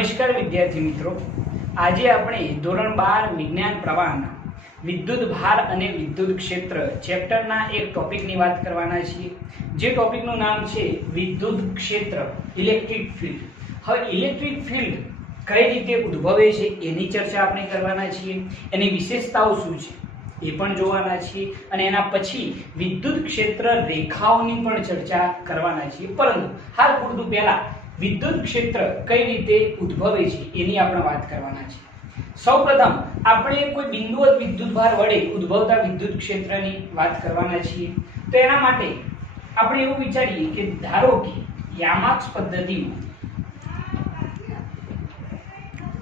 નમસ્કાર વિદ્યાર્થી મિત્રો, આજે આપણે ધોરણ 12 વિજ્ઞાન પ્રવાહના વિદ્યુત ભાર અને વિદ્યુત ક્ષેત્ર ચેપ્ટરના એક ટોપિકની વાત કરવાના છીએ, જે ટોપિકનું નામ છે વિદ્યુત ક્ષેત્ર, ઇલેક્ટ્રિક ફિલ્ડ. હવે ઇલેક્ટ્રિક ફિલ્ડ કઈ રીતે ઉદ્ભવે છે એની ચર્ચા આપણે કરવાના છીએ, એની વિશેષતાઓ શું છે એ પણ જોવાના છીએ, અને એના પછી વિદ્યુત ક્ષેત્ર રેખાઓની પણ ચર્ચા કરવાના છીએ. પરંતુ હાલ પૂરતું પહેલા વિદ્યુત ક્ષેત્ર કઈ રીતે ઉદ્ભવે છે એની આપણે વાત કરવાના છે. સૌપ્રથમ આપણે કોઈ બિંદુવત વિદ્યુતભાર વડે ઉદ્ભવતા વિદ્યુત ક્ષેત્રની વાત કરવાના છીએ. તો એના માટે આપણે એવું વિચારીએ કે ધારો કે યામાક્ષ પદ્ધતિમાં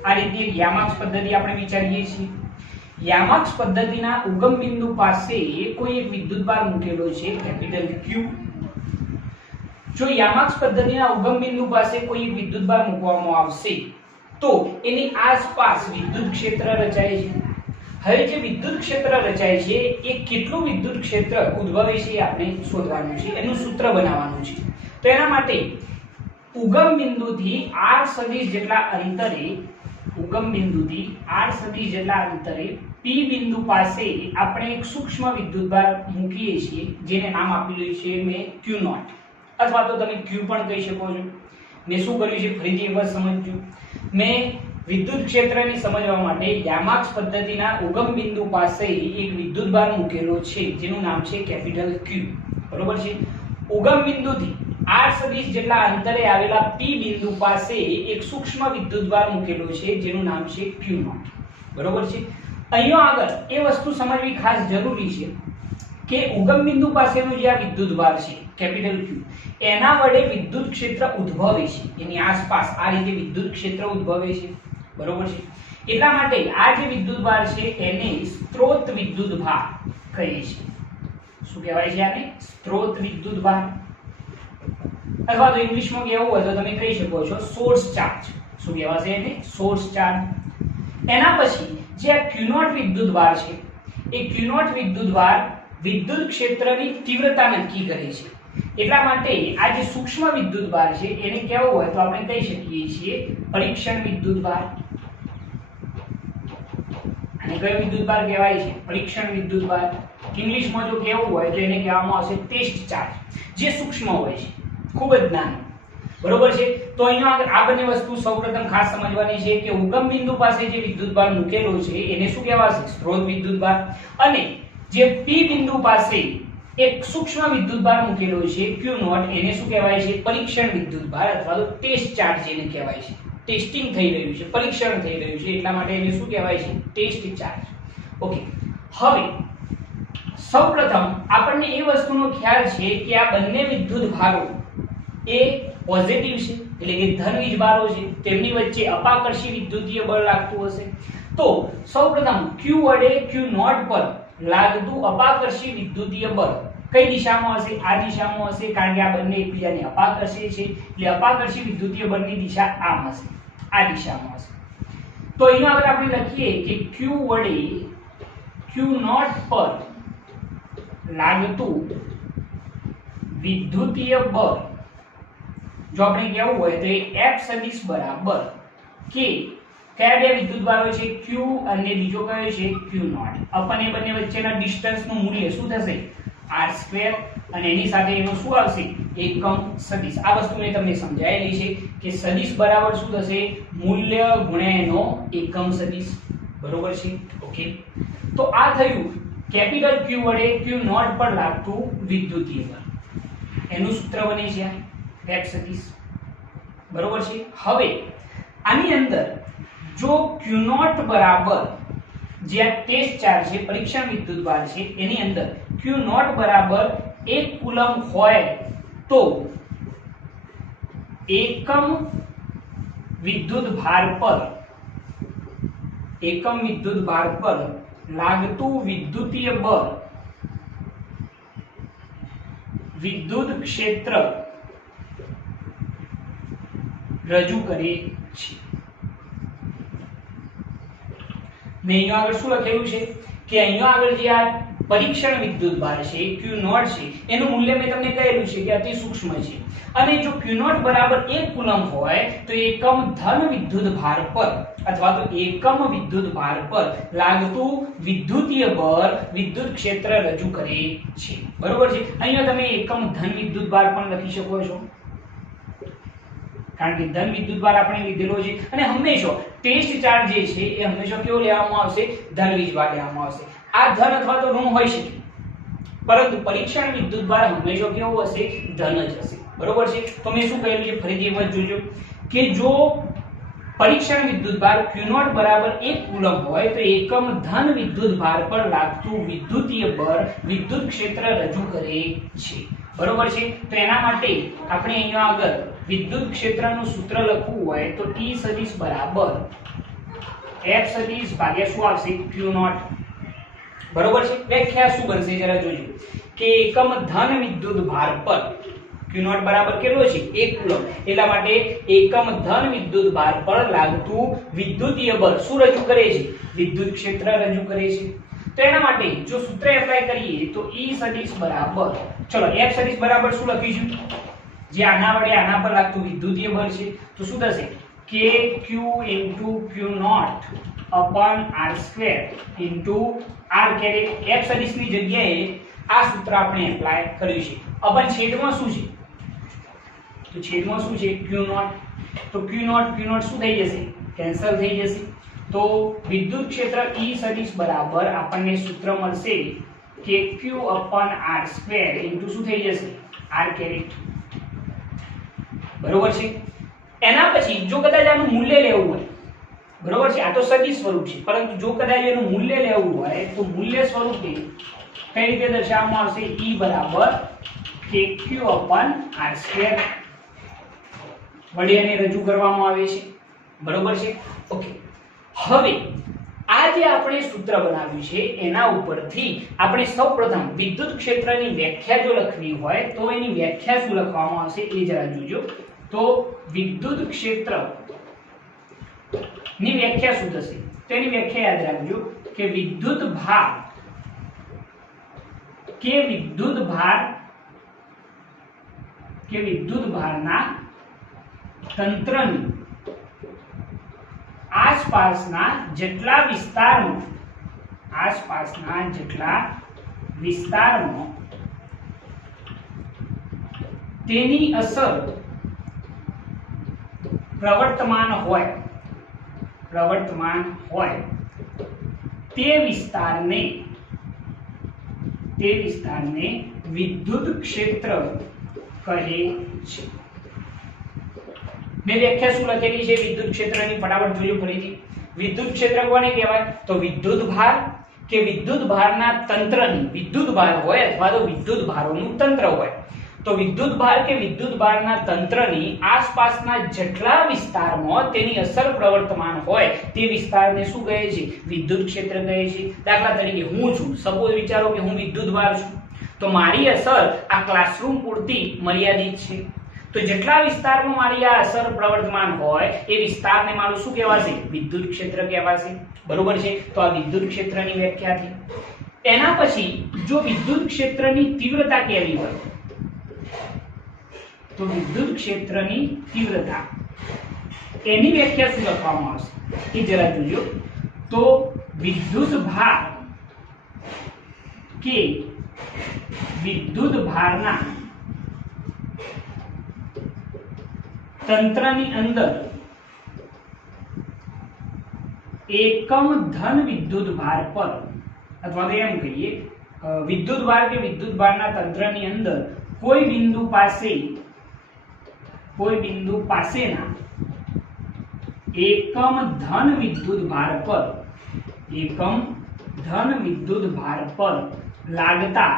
આ રીતે યામાક્ષ પદ્ધતિ આપણે વિચારીએ છીએ. યામાક્ષ પદ્ધતિના ઉગમ બિંદુ પાસે કોઈ એક વિદ્યુતભાર મૂકેલો છે કેપિટલ Q. જો યામાક્ષ પદ્ધતિના ઉગમ બિંદુ પાસે કોઈ એક વિદ્યુતભાર મૂકવામાં આવશે તો એની આસપાસ વિદ્યુત ક્ષેત્ર રચાય છે. હવે જે વિદ્યુત ક્ષેત્ર રચાય છે એ કેટલું વિદ્યુત ક્ષેત્ર ઉદ્ભવે છે એ આપણે શોધવાનું છે, એનું સૂત્ર બનાવવાનું છે. તો એના માટે ઉગમ બિંદુથી r સદિશ જેટલા અંતરે P બિંદુ પાસે આપણે એક સૂક્ષ્મ વિદ્યુતભાર મૂકીએ છીએ, જેને નામ આપેલું છે મેં Q0, અથવા તો તમે Q પણ કહી શકો છો. મેં શું કર્યું છે ફરીથી એકવાર સમજજો. મેં વિદ્યુત ક્ષેત્રને સમજવા માટે યામાક્ષ પદ્ધતિના ઉગમ બિંદુ પાસે એક વિદ્યુતભાર મૂકેલો છે, જેનું નામ છે કેપિટલ Q. બરોબર છે. ઉગમ બિંદુથી r સદિશ જેટલા અંતરે આવેલા P બિંદુ પાસે એક સૂક્ષ્મ વિદ્યુતભાર મૂકેલો છે, જેનું નામ છે Q0. બરોબર છે. અહીંયા આગળ એ વસ્તુ સમજવી ખાસ જરૂરી છે કે ઉગમ બિંદુ પાસેનો જે આ વિદ્યુતભાર છે કેપિટલ Q, એના વડે વિદ્યુત ક્ષેત્ર ઉદ્ભવે છે. એની આસપાસ આ રીતે વિદ્યુત ક્ષેત્ર ઉદ્ભવે છે. બરોબર છે. એટલા માટે આ જે વિદ્યુતભાર છે એને સ્ત્રોત વિદ્યુતભાર કહે છે. શું કહેવાય છે આને? સ્ત્રોત વિદ્યુતભાર, અથવા તો ઇંગ્લિશમાં કહેવું હોય તો તમે કહી શકો છો સોર્સ ચાર્જ. શું કહેવાશે એને? Source charge. એના પછી જે આ Q0 વિદ્યુતભાર છે એ Q0 વિદ્યુતભાર વિદ્યુત ક્ષેત્રની તીવ્રતા નક્કી કરે છે. એટલા માટે આ જે સૂક્ષ્મ વિદ્યુતભાર છે એને કહેવું હોય તો આપણે કહી શકીએ છીએ પરીક્ષણ વિદ્યુતભાર. અને કયો વિદ્યુતભાર કહેવાય છે? પરીક્ષણ વિદ્યુતભાર. ઇંગ્લિશમાં જો કહેવું હોય તો એને કહેવામાં આવશે ટેસ્ટ ચાર્જ, જે સૂક્ષ્મ હોય છે, ખૂબ જ નાનો. બરોબર છે. તો અહીંયા આગળ આ બંને વસ્તુ સૌપ્રથમ ખાસ સમજવાની છે કે ઉગમ બિંદુ પાસે જે વિદ્યુતભાર મૂકેલો છે એને શું કહેવાશે? સ્ત્રોત વિદ્યુતભાર. અને જે P બિંદુ પાસે એક સૂક્ષ્મ વિદ્યુતભાર મૂકેલો છે Q0, એને શું કહેવાય છે? પરીક્ષણ વિદ્યુતભાર, અથવા તો ટેસ્ટ ચાર્જ જેને કહેવાય છે. ટેસ્ટિંગ થઈ રહ્યું છે, પરીક્ષણ થઈ રહ્યું છે, એટલા માટે એને શું કહેવાય છે? Test charge. ઓકે. હવે સૌપ્રથમ આપણને એ વસ્તુનો ખ્યાલ છે કે આ બંને વિદ્યુતભારો એ પોઝિટિવ છે, એટલે કે ધન વીજભારો છે, તેમની વચ્ચે અપાકર્ષી વિદ્યુતીય બળ લાગતું હશે. તો સૌપ્રથમ Q વડે Q0 પર લાગતું અપાકર્ષી વિદ્યુતીય બળ કઈ દિશામાં હશે? આ દિશામાં હશે, કારણ કે આ બંને એકબીજાને અપાકર્ષે છે, એટલે અપાકર્ષી વિદ્યુતીય બળની દિશા આમ હશે, આ દિશામાં હશે. તો અહીંયા આગળ આપણે લખીએ કે Q વડે Q0 પર લાગતું વિદ્યુતીય બળ, જો આપણે કહેવું હોય તો એ F સદિશ બરાબર કે કયા બે વિદ્યુતભારો છે? Q અને બીજો કયો છે? Q0. આપણને બંને વચ્ચેના ડિસ્ટન્સનું મૂલ્ય શું થશે? r², અને એની સાથે એનો શું આવશે? એકમ સદિશ. આ વસ્તુ મેં તમને સમજાયેલી છે કે સદિશ બરાબર શું થશે? મૂલ્ય ગુણ્યા એનો એકમ સદિશ. બરોબર છે. ઓકે. તો આ થયું કેપિટલ Q વડે Q0 પર લાગતું વિદ્યુતીય બળ. એનું સૂત્ર બને છે F સદિશ. બરોબર છે. હવે આની અંદર જો Q0 બરાબર જે આ ટેસ્ટ ચાર્જ છે, પરીક્ષણ વિદ્યુતભાર છે, એની અંદર Q0 બરાબર 1 કુલમ્બ હોય તો એકમ વિદ્યુતભાર પર લાગતું વિદ્યુતીય બળ વિદ્યુત ક્ષેત્ર રજૂ કરે છે. મેં અહીંયા આગળ શું લખેલું છે કે અહીંયા આગળ જે આ પરીક્ષણ વિદ્યુતભાર છે Q0 છે એનું મૂલ્ય મેં તમને કહેલું છે કે અતિ સૂક્ષ્મ છે અને જો Q0 બરાબર 1 કુલમ્બ હોય તો એકમ ધન વિદ્યુતભાર પર અથવા તો એકમ વિદ્યુતભાર પર લાગતું વિદ્યુતીય બળ વિદ્યુત ક્ષેત્ર રજૂ કરે છે બરોબર છે। અહીંયા તમે એકમ ધન વિદ્યુતભાર પણ લખી શકો છો કારણ કે ધન વિદ્યુતભાર આપણે લીધેલો છે અને હંમેશા ટેસ્ટ ચાર્જ જે છે એ હંમેશા કેવો લેવામાં આવશે ધન વીજભાર લેવામાં આવશે। આ ધન અથવા તો ઋણ હોઈ શકે પરંતુ પરીક્ષણ વિદ્યુતભાર હંમેશા કેવો હશે ધન જ હશે બરોબર છે। તો મેં શું કહેલું છે ફરીથી એકવાર જોજો કે જો પરીક્ષણ વિદ્યુતભાર Q0 બરાબર 1 કુલમ્બ હોય તો એકમ ધન વિદ્યુતભાર પર લાગતું વિદ્યુતીય બળ વિદ્યુત ક્ષેત્ર રજૂ કરે છે બરોબર છે। તો એના માટે આપણે અહીંયા આગળ વિદ્યુત ક્ષેત્રનું સૂત્ર લખવું હોય તો E સદિશ બરાબર F સદિશ ભાગ્યા શું આવશે Q0 બરોબર છે। વ્યાખ્યા શું બનશે જરા જોજો કે એકમ ધન વિદ્યુતભાર પર Q0 બરાબર કેટલો છે 1 કુલમ્બ એટલા માટે એકમ ધન વિદ્યુતભાર પર લાગતું વિદ્યુતીય બળ શું રજૂ કરે છે વિદ્યુત ક્ષેત્ર રજૂ કરે છે। તો એના માટે જો સૂત્ર એપ્લાય કરીએ તો E સદિશ બરાબર ચલો F સદિશ બરાબર શું લખીશું જે આના વડે આના પર લાગતું વિદ્યુતીય બળ છે તો શું થશે KQ Q0 upon r² r caret F સદિશની જગ્યાએ આ સૂત્ર આપણે એપ્લાય કર્યું છે। અપન છેદમાં શું છે તો છેદમાં શું છે Q0 તો Q0 શું થઈ જશે કેન્સલ થઈ જશે તો વિદ્યુત ક્ષેત્ર E સદિશ બરાબર આપણને સૂત્ર મળશે કે Q upon r² શું થઈ જશે r કેરેટ બરોબર છે। એના પછી જો કદાચ આનું મૂલ્ય લેવું હોય બરોબર છે આ તો સદિશ સ્વરૂપ છે પરંતુ જો કદાચ એનું મૂલ્ય લેવું હોય તો મૂલ્ય સ્વરૂપે કઈ રીતે દર્શાવવામાં આવશે E બરાબર KQ upon r² વડે એને રજૂ કરવામાં આવે છે બરોબર છે ઓકે। હવે આ જે આપણે સૂત્ર બનાવ્યું છે એના ઉપરથી આપણે સૌપ્રથમ વિદ્યુત ક્ષેત્રની વ્યાખ્યા જો લખવી હોય તો એની વ્યાખ્યા શું લખવામાં આવશે એ જરા જોજો તો વિદ્યુત ક્ષેત્ર ની વ્યાખ્યા શું થશે તો એની વ્યાખ્યા યાદ રાખજો કે વિદ્યુત ભારના તંત્રની આસપાસના જેટલા વિસ્તારમાં તેની અસર પ્રવર્તમાન હોય તે વિસ્તારને વિદ્યુત ક્ષેત્ર કહે છે। મેં વ્યાખ્યા શું લખેલી છે વિદ્યુત ક્ષેત્રની ફટાફટ જોજો ફરીથી વિદ્યુત ક્ષેત્ર કોને કહેવાય તો વિદ્યુત ભાર કે વિદ્યુત ભારના તંત્રની વિદ્યુત ભાર હોય અથવા તો વિદ્યુત ભારોનું તંત્ર હોય તો વિદ્યુત ભાર કે વિદ્યુત ભારના તંત્રની આસપાસના જેટલા વિસ્તારમાં તેની અસર પ્રવર્તમાન હોય તે વિસ્તારને શું કહે છે વિદ્યુત ક્ષેત્ર કહે છે। દાખલા તરીકે હું છું સપોઝ વિચારો કે હું વિદ્યુત ભાર છું તો મારી અસર આ ક્લાસરૂમ પૂરતી મર્યાદિત છે તો જેટલા વિસ્તારમાં મારી આ અસર પ્રવર્તમાન હોય એ વિસ્તારને મારું શું કહેવાશે વિદ્યુત ક્ષેત્ર કહેવાશે બરોબર છે। તો આ વિદ્યુત ક્ષેત્રની વ્યાખ્યા થઈ। એના પછી જો વિદ્યુત ક્ષેત્રની તીવ્રતા કેવી હોય તો વિદ્યુત ક્ષેત્રની તીવ્રતા એની વ્યાખ્યા શું લખવામાં આવશે એ જરા જોજો તો વિદ્યુત ભાર કે વિદ્યુત ભારના તંત્રની અંદર એકમ ધન વિદ્યુત ભાર પર અથવા તો એમ કહીએ વિદ્યુત ભાર કે વિદ્યુત ભારના તંત્રની અંદર કોઈ બિંદુ પાસેના એકમ ધન વિદ્યુત ભાર પર લાગતા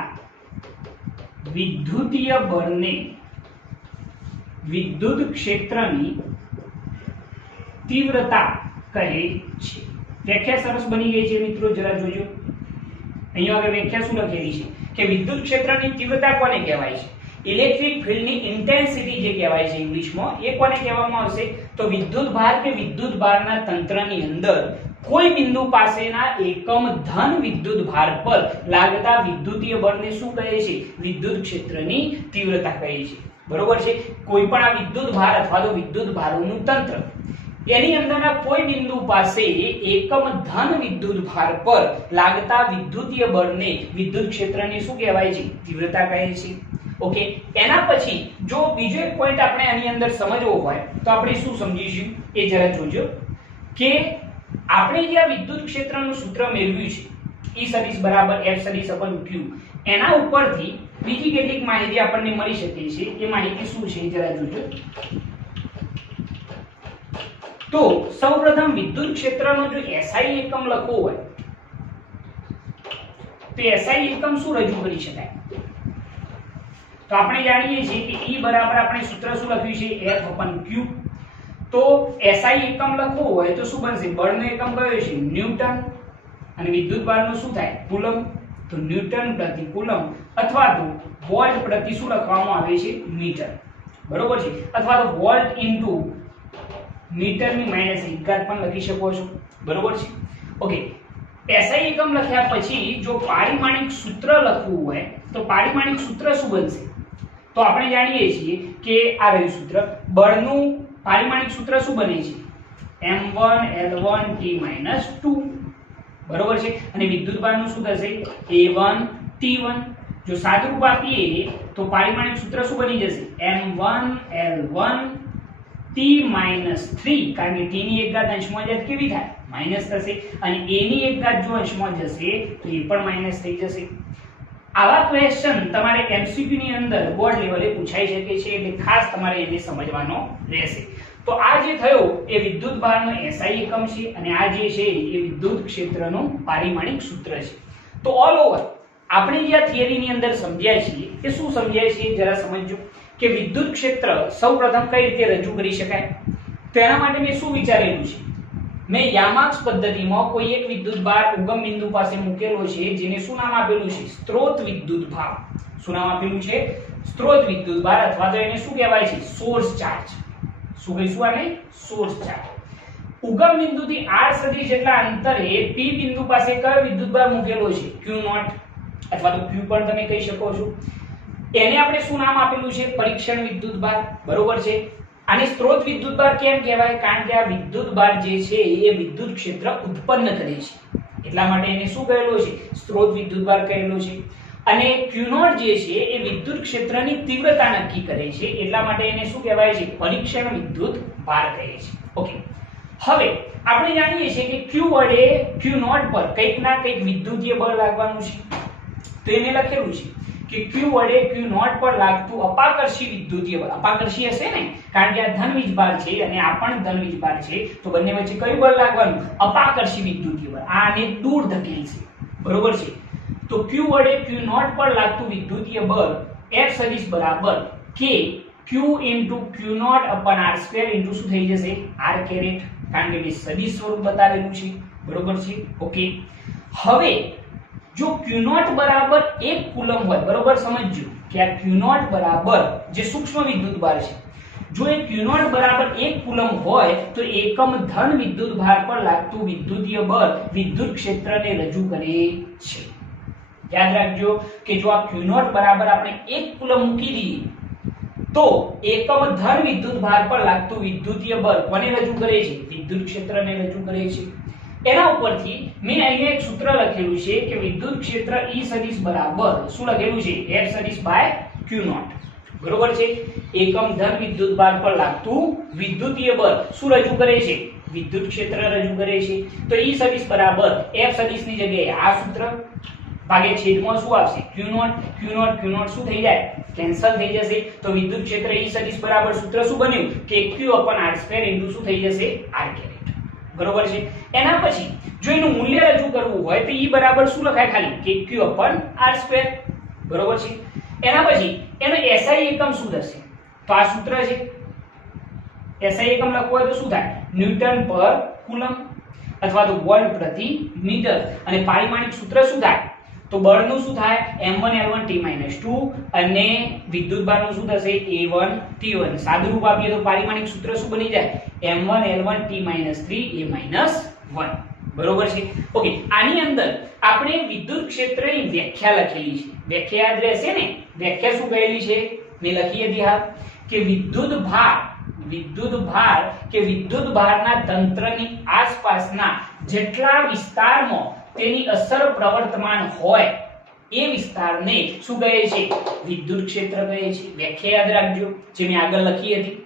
વિદ્યુતીય બળને વિદ્યુત ક્ષેત્રની તીવ્રતા કહે છે। વ્યાખ્યા સરસ બની ગઈ છે મિત્રો જરા જોજો અહીંયા આગળ વ્યાખ્યા શું લખેલી છે કે વિદ્યુત ક્ષેત્રની તીવ્રતા કોને કહેવાય છે ઇલેક્ટ્રિક ફિલ્ડની ઇન્ટેન્સિટી જે કહેવાય છે ઇંગ્લિશમાં એ કોને કહેવામાં આવશે તો વિદ્યુત ભાર કે વિદ્યુત ભારના તંત્રની અંદર કોઈ બિંદુ પાસેના એકમ ધન વિદ્યુત ભાર પર લાગતા વિદ્યુતીય બળને શું કહે છે? વિદ્યુત ક્ષેત્રની તીવ્રતા કહે છે. બરોબર છે. કોઈ પણ આ વિદ્યુત ભાર અથવા તો વિદ્યુત ભારોનું તંત્ર એની અંદરના કોઈ બિંદુ પાસે એકમ ધન વિદ્યુત ભાર પર લાગતા વિદ્યુતીય બળને વિદ્યુત ક્ષેત્રની શું કહેવાય છે? તીવ્રતા કહે છે. ઓકે, એના પછી જો બીજો એક પોઈન્ટ આપણે આની અંદર સમજવો હોય તો આપણે શું સમજીશું એ જરા જોજો કે આપણે જે આ વિદ્યુત ક્ષેત્રનું સૂત્ર મેળવ્યું છે E સદિશ બરાબર F સદિશ upon Q, એના ઉપરથી બીજી કેટલીક માહિતી આપણને મળી શકે છે. એ માહિતી શું છે જરા જોજો. તો સૌપ્રથમ વિદ્યુત ક્ષેત્રનો જો SI એકમ લખવો હોય તો SI એકમ શું રજૂ કરી શકાય? તો આપણે જાણીએ છીએ કે E બરાબર આપણે સૂત્ર શું લખ્યું છે? F upon Q. તો SI એકમ લખવો હોય તો શું બનશે? બળનો એકમ કયો છે? ન્યૂટન. અને વિદ્યુત ભારનું શું થાય? કુલમ. તો ન્યૂટન પ્રતિ કુલમ અથવા તો વોલ્ટ પ્રતિ શું લખવામાં આવે છે? મીટર. બરોબર છે. અથવા તો વોલ્ટ ઇન્ટુ મીટરની માઈનસ 1 ઘાત પણ લખી શકો છો. બરોબર છે. ઓકે, SI એકમ લખ્યા પછી જો પારિમાણિક સૂત્ર લખવું હોય તો પારિમાણિક સૂત્ર શું બનશે? તો આપણે જાણીએ છીએ કે આ રહ્યું સૂત્ર. બળનું પારિમાણિક સૂત્ર શું બને છે? m1 l1 t - 2. બરોબર છે. અને વિદ્યુત ભારનું શું થશે? a1 t1. જો સાદુરૂપ આપીએ તો પારિમાણિક સૂત્ર શું બની જશે? m1 l1 t - 3, કારણ કે t ની 1 ઘાત અંશમાં જાય કેવી થાય? માઈનસ થશે. અને a ની 1 ઘાત જો અંશમાં જશે તો એ પણ માઈનસ થઈ જશે. આવા ક્વેશ્ચન તમારે MCQ ની અંદર બોર્ડ લેવલે પૂછાઈ શકે છે, એટલે ખાસ તમારે એને સમજવાનો રહેશે. તો આ જે થયો એ વિદ્યુત ભારનો SI એકમ છે અને આ જે છે એ વિદ્યુત ક્ષેત્રનું પારિમાણિક સૂત્ર છે. તો ઓલ ઓવર આપણે જે આ થિયરીની અંદર સમજ્યા છીએ એ શું સમજ્યા છીએ જરા સમજજો કે વિદ્યુત ક્ષેત્ર સૌપ્રથમ કઈ રીતે રજૂ કરી શકાય. તેના માટે મેં શું વિચારેલું છે? મેં યામાક્સ પદ્ધતિમાં કોઈ એક વિદ્યુત ભાર ઉગમ બિંદુ પાસે મૂકેલો છે જેને શું નામ આપેલું છે? સ્ત્રોત વિદ્યુત ભાર. શું નામ આપેલું છે? સ્ત્રોત વિદ્યુત ભાર, અથવા તો એને શું કહેવાય છે? Source charge. શું કહીશું આને? Source charge. ઉગમ બિંદુથી r સદિશ જેટલા અંતરે p બિંદુ પાસે કયો વિદ્યુત ભાર મૂકેલો છે? Q0 અથવા તો Q પણ તમે કહી શકો છો. એને આપણે શું નામ આપેલું છે? પરીક્ષણ વિદ્યુત ભાર. બરોબર છે. આને સ્ત્રોત વિદ્યુત ભાર કેમ કહેવાય? કારણ કે આ વિદ્યુત ભાર જે છે એ વિદ્યુત ક્ષેત્ર ઉત્પન્ન કરે છે, એટલા માટે એને શું કહેલો છે? સ્ત્રોત વિદ્યુત ભાર કહેલો છે. અને Q0 જે છે એ વિદ્યુત ક્ષેત્રની તીવ્રતા નક્કી કરે છે, એટલા માટે એને શું કહેવાય છે? પરીક્ષણ વિદ્યુત ભાર કહે છે. ઓકે, હવે આપણે જાણીએ છીએ કે Q વડે Q0 પર કંઈક ના કંઈક વિદ્યુતીય બળ લાગવાનું છે. તો એને લખેલું છે કે Q વડે Q0 પર લાગતું અપાકર્ષી વિદ્યુતીય બળ. અપાકર્ષી હશે ને, કારણ કે આ ધન વીજભાર છે અને આ પણ ધન વીજભાર છે, તો બંને વચ્ચે કયું બળ લાગવાનું? અપાકર્ષી વિદ્યુતીય બળ. આને દૂર ધકેલશે. બરોબર છે. તો Q વડે Q0 પર લાગતું વિદ્યુતીય બળ F સદિશ બરાબર K Q * Q0 / r² શું થઈ જશે? r કેરેટ, કારણ કે મેં સદિશ સ્વરૂપ બતાવેલું છે. બરોબર છે. ઓકે, હવે જો Q0 બરાબર 1 કુલમ હોય, બરોબર સમજજો કે આ Q0 બરાબર જે સૂક્ષ્મ વિદ્યુત ભાર છે, જો એ Q0 બરાબર 1 કુલમ હોય તો એકમ ધન વિદ્યુત ભાર પર લાગતું વિદ્યુતીય બળ વિદ્યુત ક્ષેત્રને રજૂ કરે છે. યાદ રાખજો કે જો આ Q0 બરાબર આપણે 1 કુલમ મૂકી દઈએ તો એકમ ધન વિદ્યુત ભાર પર લાગતું વિદ્યુતીય બળ કોને રજૂ કરે છે? વિદ્યુત ક્ષેત્રને રજૂ કરે છે. એના ઉપરથી મેં અહીંયા એક સૂત્ર લખેલું છે કે વિદ્યુત ક્ષેત્ર E સદિશ બરાબર શું લખેલું છે? F સદિશ બાય Q0. બરોબર છે. એકમ ધન વિદ્યુત ભાર પર લાગતું વિદ્યુતીય બળ શું રજૂ કરે છે? વિદ્યુત ક્ષેત્ર રજૂ કરે છે. તો E સદિશ બરાબર F સદિશની જગ્યાએ આ સૂત્ર ભાગે છેદમાં શું આવશે? Q0 શું થઈ જાય? કેન્સલ થઈ જશે. તો વિદ્યુત ક્ષેત્ર E સદિશ બરાબર સૂત્ર શું બન્યું કે Q/r² શું થઈ જશે? r caret. બરોબર છે. એના પછી જો એનું મૂલ્ય રજૂ કરવું હોય તો E બરાબર શું લખાય? ખાલી કે Q/r². બરોબર છે. એના પછી એનો SI એકમ શું થશે? તો આ સૂત્ર છે. SI એકમ લખવું હોય તો શું થાય? ન્યૂટન પર કુલમ અથવા તો વોલ્ટ પ્રતિ મીટર. અને પારિમાણિક સૂત્ર શું થાય? તો બળનું શું થાય? m1 l1 t - 2 અને વિદ્યુત ભારનું શું થશે? a1 t1. સાદુરૂપ આપીએ તો પારિમાણિક સૂત્ર શું બની જાય? m1 l1 t - 3 a - 1. બરોબર છે. ઓકે, આની અંદર આપણે વિદ્યુત ક્ષેત્રની વ્યાખ્યા લખેલી છે. વ્યાખ્યા યાદ રહેશે ને? વ્યાખ્યા શું કહેલી છે મેં લખી હતી હા, કે વિદ્યુત ભાર કે વિદ્યુત ભારના તંત્રની આસપાસના જેટલા વિસ્તારમાં તેની અસર પ્રવર્તમાન હોય એ વિસ્તારને શું કહે છે? વિદ્યુત ક્ષેત્ર કહે છે. વ્યાખ્યા યાદ રાખજો જે મેં આગળ લખી હતી.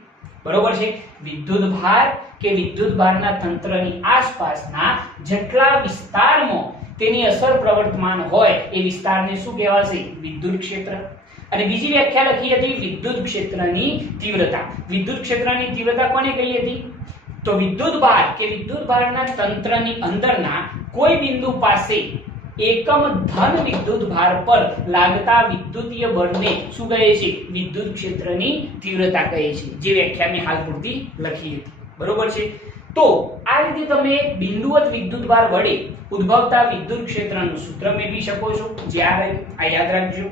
બરોબર છે. વિદ્યુત ભાર કે વિદ્યુત ભારના તંત્રની આસપાસના જેટલા વિસ્તારમાં તેની અસર પ્રવર્તમાન હોય એ વિસ્તારને શું કહેવાશે? વિદ્યુત ક્ષેત્ર. અને બીજી વ્યાખ્યા લખી હતી વિદ્યુત ક્ષેત્રની તીવ્રતા. વિદ્યુત ક્ષેત્રની તીવ્રતા કોને કહી હતી? તો વિદ્યુત ભાર કે વિદ્યુત ભારના તંત્રની અંદરના કોઈ બિંદુ પાસે એકમ ધન વિદ્યુત ભાર પર લાગતા વિદ્યુતીય બળને શું કહે છે? વિદ્યુત ક્ષેત્રની તીવ્રતા કહે છે. જે વ્યાખ્યા મેં હાલ પૂરતી લખી હતી. બરોબર છે. તો આ રીતે તમે બિંદુવત વિદ્યુત ભાર વડે ઉદ્ભવતા વિદ્યુત ક્ષેત્રનું સૂત્ર મેળવી શકો છો. જે આ યાદ રાખજો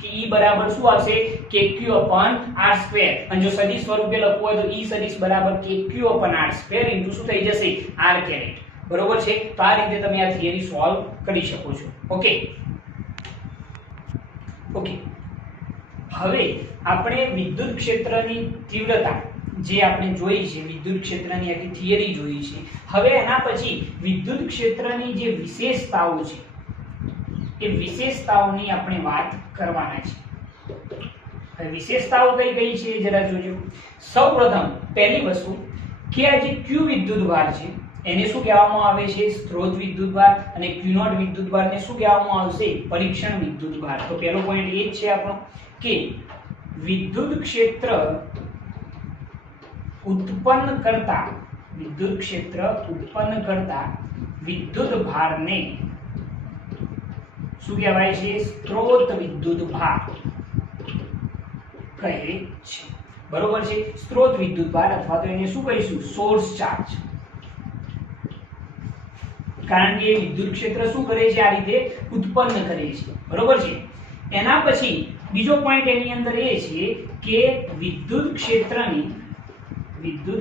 કે E બરાબર શું આવશે? kq/r². અને જો સદિશ સ્વરૂપે લખવું હોય તો E સદિશ બરાબર kq/r² ઇન્ટુ શું થઈ જશે? r caret. બરોબર છે. તો આ રીતે તમે આ થિયરી સોલ્વ કરી શકો છો. ઓકે. હવે આપણે વિદ્યુત ક્ષેત્રની તીવ્રતા જે આપણે જોઈ છે, વિદ્યુત ક્ષેત્રની આખી થિયરી જોઈ છે. હવે એના પછી વિદ્યુત ક્ષેત્રની જે વિશેષતાઓ છે એ વિશેષતાઓની આપણે વાત કરવાના છે. હવે વિશેષતાઓ કઈ કઈ છે જરા જોજો. સૌપ્રથમ પહેલી વસ્તુ કે આ જે q વિદ્યુત ભાર છે એને શું કહેવામાં આવે છે? સ્ત્રોત વિદ્યુત ભાર. અને q0 વિદ્યુત ભારને શું કહેવામાં આવશે? પરીક્ષણ વિદ્યુત ભાર. તો પહેલો પોઈન્ટ એ જ છે આપણો કે વિદ્યુત ક્ષેત્ર ઉત્પન્ન કરતા વિદ્યુત ભારને શું કહેવાય છે? સ્ત્રોત વિદ્યુત ભાર કહે છે. બરોબર છે. સ્ત્રોત વિદ્યુત ભાર અથવા તો એને શું કહીશું? Source charge. કારણ કે વિદ્યુત ક્ષેત્ર શું કરે છે? આ રીતે ઉત્પન્ન કરે છે. બરોબર છે. એના પછી બીજો પોઈન્ટ એની અંદર એ છે કે વિદ્યુત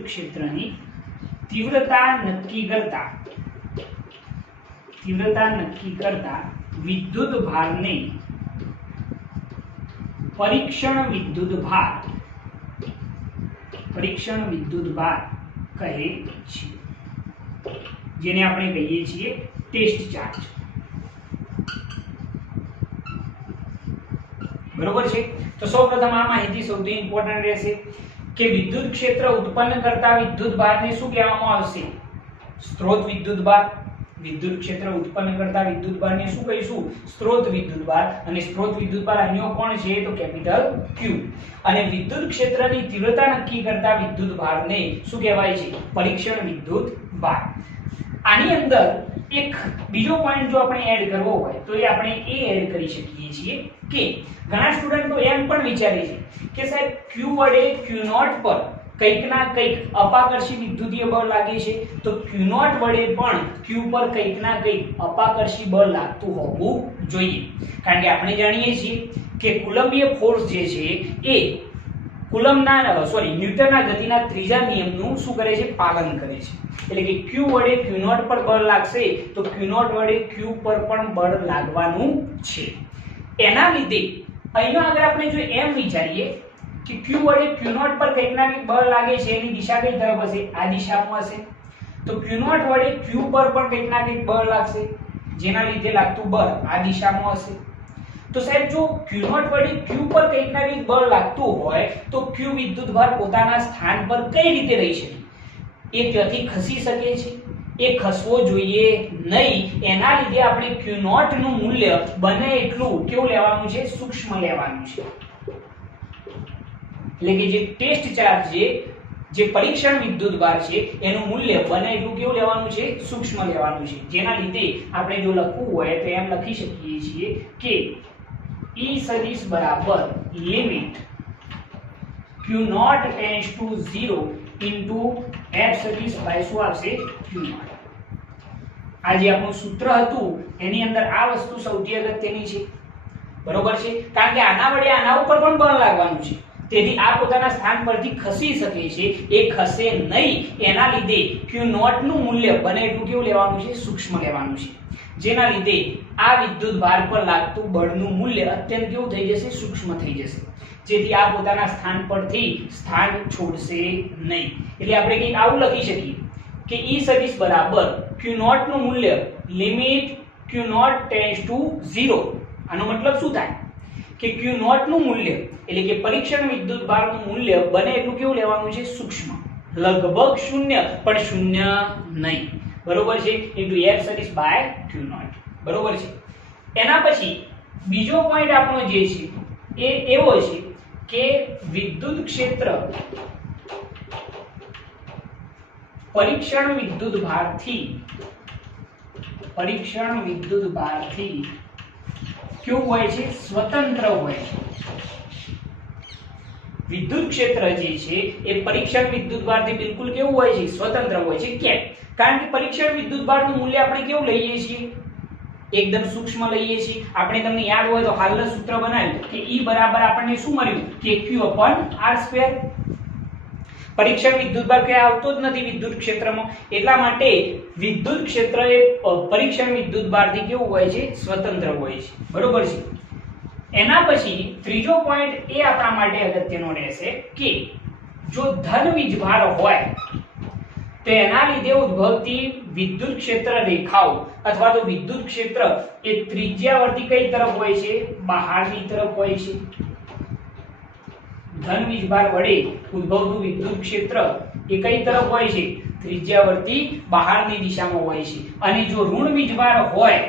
ક્ષેત્રની તીવ્રતા નક્કી કરતા વિદ્યુત ભારને પરીક્ષણ વિદ્યુત ભાર કહે છે. જેને આપણે કહીએ છીએ ટેસ્ટ ચાર્જ. બરોબર છે. તો સૌપ્રથમ આ માહિતી સૌથી ઇમ્પોર્ટન્ટ રહેશે કે વિદ્યુત ક્ષેત્ર ઉત્પન્ન કરતા વિદ્યુત ભારને શું કહેવામાં આવશે? સ્ત્રોત વિદ્યુત ભાર. વિદ્યુત ક્ષેત્ર ઉત્પન્ન કરતા વિદ્યુત ભારને શું કહીશું? સ્ત્રોત વિદ્યુત ભાર. અને સ્ત્રોત વિદ્યુત ભાર અહીંયા કોણ છે? તો કેપિટલ Q. અને વિદ્યુત ક્ષેત્રની તીવ્રતા નક્કી કરતા વિદ્યુત ભારને શું કહેવાય છે? પરીક્ષણ વિદ્યુત ભાર. આની અંદર એક બીજો પોઈન્ટ જો આપણે એડ કરવો હોય તો એ આપણે એડ કરી શકીએ છીએ કે ઘણા સ્ટુડન્ટો એમ પણ વિચારે છે કે સાહેબ Q વડે Q0 પર કંઈક ના કંઈક અપાકર્ષી વિદ્યુતીય બળ લાગે છે, તો Q0 વડે પણ Q પર કંઈક ના કંઈક અપાકર્ષી બળ લાગતું હોવું જોઈએ. કારણ કે આપણે જાણીએ છીએ કે કુલંબીય ફોર્સ જે છે એ ન્યૂટનના ગતિના ત્રીજા નિયમનું શું કરે છે? પાલન કરે છે. એટલે કે Q વડે Q0 પર બળ લાગશે તો Q0 વડે Q પર પણ બળ લાગવાનું છે. એના લીધે અહીંયા આગળ આપણે જો એમ વિચારીએ કે Q વડે Q0 પર કંઈક ના કંઈક બળ લાગે છે, એની દિશા કઈ તરફ હશે? આ દિશામાં હશે. તો Q0 વડે Q પર પણ કંઈક ના કંઈક બળ લાગશે, જેના લીધે લાગતું બળ આ દિશામાં હશે. તો સાહેબ જો Q0 વડે Q પર કંઈક ના કંઈક બળ લાગતું હોય તો Q વિદ્યુત ભાર પોતાના સ્થાન પર કઈ રીતે રહી શકે? એ ત્યાંથી ખસી શકે છે? એ ખસવો જોઈએ નહીં. એના લીધે આપણે Q0 નું મૂલ્ય બને એટલું કેવું લેવાનું છે? સૂક્ષ્મ લેવાનું છે. એટલે કે જે ટેસ્ટ ચાર્જ જે પરીક્ષણ વિદ્યુત ભાર છે એનું મૂલ્ય બને એટલું કેવું લેવાનું છે? સૂક્ષ્મ લેવાનું છે. જેના લીધે આપણે જો લખવું હોય તો એમ લખી શકીએ છીએ કે E સદિશ બરાબર limit Q0 tends to 0 into F સદિશ બાય શું આવશે? Q0. આ જે આપણું સૂત્ર હતું એની અંદર આ વસ્તુ સૌથી અગત્યની છે. બરોબર છે. કારણ કે આના વડે આના ઉપર પણ બળ લાગવાનું છે. તેથી આ પોતાના સ્થાન પરથી ખસી શકે છે, એ ખસે નહીં, એના લીધે Q0 નું મૂલ્ય બને એટલું કેવું લેવાનું છે, સૂક્ષ્મ લેવાનું છે, જેના લીધે આ વિદ્યુત ભાર પર લાગતું બળનું મૂલ્ય અત્યંત કેવું થઈ જશે, સૂક્ષ્મ થઈ જશે, જેથી આ પોતાના સ્થાન પરથી સ્થાન છોડશે નહીં. એટલે આપણે કંઈક આવું લખી શકીએ કે E સદિશ બરાબર Q0 નું મૂલ્ય લિમિટ Q0 ટેન્ડ્સ ટુ 0. આનો મતલબ શું થાય કે Q0 નું મૂલ્ય એટલે કે પરીક્ષણ વિદ્યુત ભારનું મૂલ્ય બને એટલું કેવું લેવાનું છે, સૂક્ષ્મ, લગભગ શૂન્ય પણ શૂન્ય નહીં, બરોબર છે, ઇન્ટુ F સદિશ બાય Q0, બરોબર છે. એના પછી બીજો પોઈન્ટ આપણો જે છે એ એવો છે કે વિદ્યુત ક્ષેત્ર પરીક્ષણ વિદ્યુત ભારથી કેવું હોય છે, સ્વતંત્ર હોય છે. વિદ્યુત ક્ષેત્ર જે છે એ પરીક્ષણ વિદ્યુત ભારથી બિલકુલ કેવું હોય છે, સ્વતંત્ર હોય છે. કેમ? કારણ કે પરીક્ષણ વિદ્યુત ભારનું મૂલ્ય આપણે કેવું લઈએ છીએ, એકદમ સૂક્ષ્મ લઈએ છીએ. આપણે તમને યાદ હોય તો હાલનું સૂત્ર બનાવ્યું કે E બરાબર આપણને શું મળ્યું કે Q/R². પરીક્ષણ વિદ્યુત ભાર ક્યાં આવતો જ નથી વિદ્યુત ક્ષેત્રમાં, એટલા માટે વિદ્યુત ક્ષેત્ર એ પરીક્ષણ વિદ્યુત ભારથી કેવું હોય છે, સ્વતંત્ર હોય છે, બરોબર છે. એના પછી ત્રીજો પોઈન્ટ એ આપણા માટે અગત્યનો રહેશે કે જો ધન વીજભાર હોય તો એના લીધે ઉદ્ભવતી વિદ્યુત ક્ષેત્ર રેખાઓ અથવા તો વિદ્યુત ક્ષેત્ર એ ત્રિજ્યાવર્તી કઈ તરફ હોય છે, બહારની તરફ હોય છે. ધન વીજભાર વડે ઉદ્ભવતું વિદ્યુત ક્ષેત્ર એ કઈ તરફ હોય છે, ત્રિજ્યાવર્તી બહારની દિશામાં હોય છે. અને જો ઋણ વીજભાર હોય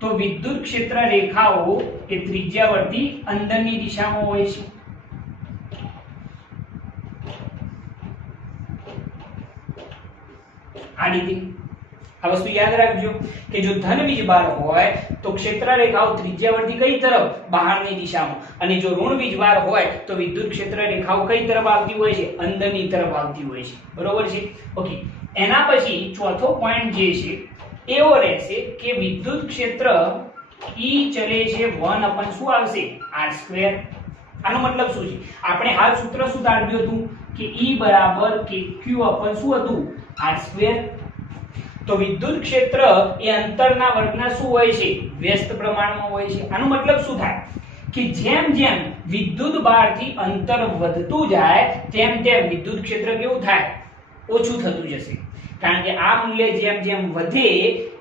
તો વિદ્યુત ક્ષેત્ર રેખાઓ એ ત્રિજ્યાવર્તી અંદરની દિશામાં હોય છે. આ રીતે આ વસ્તુ યાદ રાખજો કે જો ધન વીજભાર હોય તો ક્ષેત્ર રેખાઓ ત્રિજ્યાવર્તી કઈ તરફ, બહારની દિશામાં, અને જો ઋણ વીજભાર હોય તો વિદ્યુત ક્ષેત્ર રેખાઓ કઈ તરફ આવતી હોય છે, અંદરની તરફ આવતી હોય છે, બરોબર છે. ઓકે, એના પછી ચોથો પોઈન્ટ જે છે એવો રહેશે કે વિદ્યુત ક્ષેત્ર E ચલે છે 1 શું આવશે, R². આનો મતલબ શું છે, આપણે હાલ સૂત્ર શું તારવ્યું હતું કે E બરાબર કે Q શું હતું, R². તો વિદ્યુત ક્ષેત્ર એ અંતરના વર્ગના શું હોય છે, વ્યસ્ત પ્રમાણમાં હોય છે. આનો મતલબ શું થાય કે જેમ જેમ વિદ્યુત ભારથી અંતર વધતું જાય તેમ તેમ વિદ્યુત ક્ષેત્ર કેવું થાય, ઓછું થતું જશે. કારણ કે આ મૂલ્ય જેમ જેમ વધે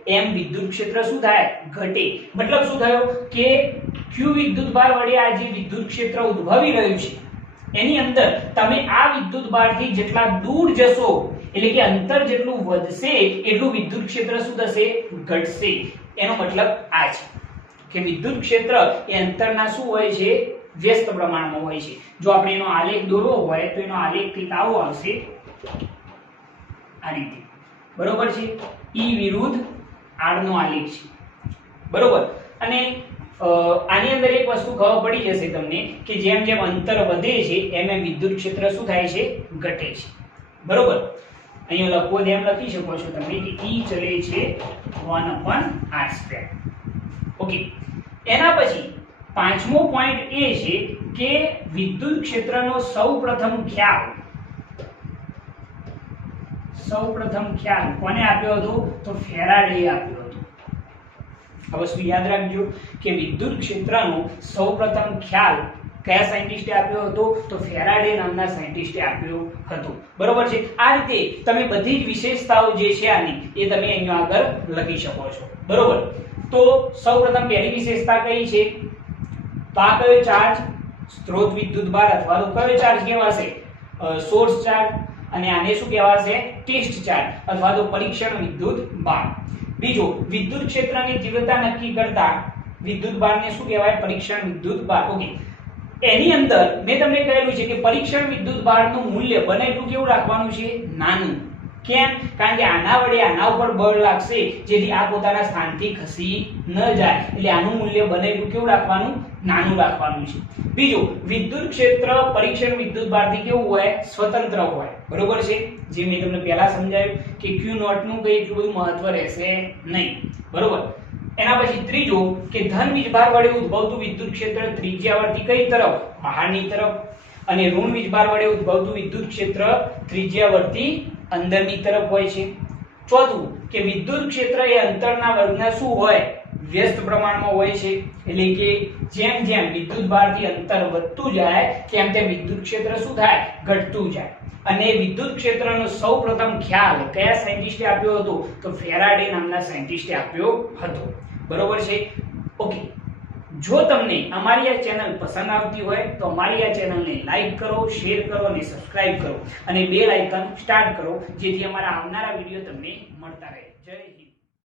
એમ વિદ્યુત ક્ષેત્ર શું થાય, ઘટે. મતલબ શું થયો કે Q વિદ્યુત ભાર વડે આ જે વિદ્યુત ક્ષેત્ર ઉદ્ભવી રહ્યું છે એની અંદર તમે આ વિદ્યુત ભારથી જેટલા દૂર જશો એટલે કે અંતર જેટલું વધશે એટલું વિદ્યુત ક્ષેત્ર શું થશે, ઘટશે. એનો મતલબ આ છે કે વિદ્યુત ક્ષેત્ર એ અંતરના શું હોય છે, વ્યસ્ત પ્રમાણમાં હોય છે. જો આપણે એનો આલેખ દોરવો હોય તો એનો આલેખ કંઈક આવો આવશે, આ રીતે, બરોબર છે. E વિરુદ્ધ R નો આલેખ છે, બરોબર. અને આની અંદર એક વસ્તુ ખબર પડી જશે તમને કે જેમ જેમ અંતર વધે છે એમ એમ વિદ્યુત ક્ષેત્ર શું થાય છે, ઘટે છે, બરોબર. અહીંયા લખવો એમ લખી શકો છો તમે કે E ચલે છે 1/R². ઓકે, એના પછી પાંચમો પોઈન્ટ એ છે કે વિદ્યુત ક્ષેત્રનો સૌપ્રથમ ખ્યાલ કોને આપ્યો હતો, તો ફેરાડે આપ્યો હતો. આ વસ્તુ યાદ રાખજો કે વિદ્યુત ક્ષેત્રનો સૌપ્રથમ ખ્યાલ કયા સાયન્ટિસ્ટે આપ્યો હતો, તો ફેરાડે નામના સાયન્ટિસ્ટે આપ્યો હતો, બરોબર છે. આ રીતે તમે બધી જ વિશેષતાઓ જે છે આની એ તમે અહીંયા આગળ લખી શકો છો, બરોબર. તો સૌપ્રથમ પહેલી વિશેષતા કઈ છે, તો આ કયો ચાર્જ, સ્ત્રોત વિદ્યુત ભાર અથવા તો કયો ચાર્જ કહેવાશે, સોર્સ ચાર્જ. અને આને શું કહેવાશે, ટેસ્ટ ચાર્જ અથવા તો પરીક્ષણ વિદ્યુત ભાર. બીજો, વિદ્યુત ક્ષેત્રની તીવ્રતા નક્કી કરતા વિદ્યુત ભારને શું કહેવાય, પરીક્ષણ વિદ્યુત ભાર. ઓકે, એની અંદર મેં તમને કહેલું છે કે પરીક્ષણ વિદ્યુત ભારનું મૂલ્ય બને એટલું કેવું રાખવાનું છે, નાનું. કેમ? કારણ કે આના વડે આના ઉપર બળ લાગશે જેથી આ પોતાના સ્થાનથી ખસી ન જાય, એટલે આનું મૂલ્ય બને એટલું કેવું રાખવાનું, નાનું રાખવાનું છે. બીજું, વિદ્યુત ક્ષેત્ર પરીક્ષણ વિદ્યુત ભારથી કેવું હોય, સ્વતંત્ર હોય, બરોબર છે. જે મેં તમને પહેલા સમજાવ્યું કે Q0 નું કઈ એટલું બધું મહત્વ રહેશે નહીં, બરોબર. એના પછી ત્રીજો કે ધન વીજભાર વડે ઉદ્ભવતું વિદ્યુત ક્ષેત્ર ત્રિજ્યાવર્તી કઈ તરફ, બહારની તરફ. અને ઋણ વીજભાર વડે ઉદ્ભવતું વિદ્યુત ક્ષેત્ર ત્રિજ્યાવર્તી અંદરની તરફ હોય છે. ચોથું કે વિદ્યુત ક્ષેત્ર એ અંતરના વર્ગના શું હોય વ્યસ્ત પ્રમાણમાં હોય છે, એટલે કે જેમ જેમ વિદ્યુત ભારથી અંતર વધતું જાય તેમ તેમ વિદ્યુત ક્ષેત્ર શું થાય ઘટતું જાય. અને વિદ્યુત ક્ષેત્રનો સૌપ્રથમ ખ્યાલ કયા સાયન્ટિસ્ટે આપ્યો હતો તો ફેરાડે નામના સાયન્ટિસ્ટે આપ્યો હતો. બરોબર છે. ઓકે, જો તમને અમારી આ ચેનલ પસંદ આવતી હોય તો અમારી આ ચેનલને લાઈક કરો, શેર કરો અને સબસ્ક્રાઇબ કરો અને બેલ આઇકન સ્ટાર્ટ કરો, જેથી અમારા આવનારા વિડીયો તમને મળતા રહે. જય હિન્દ.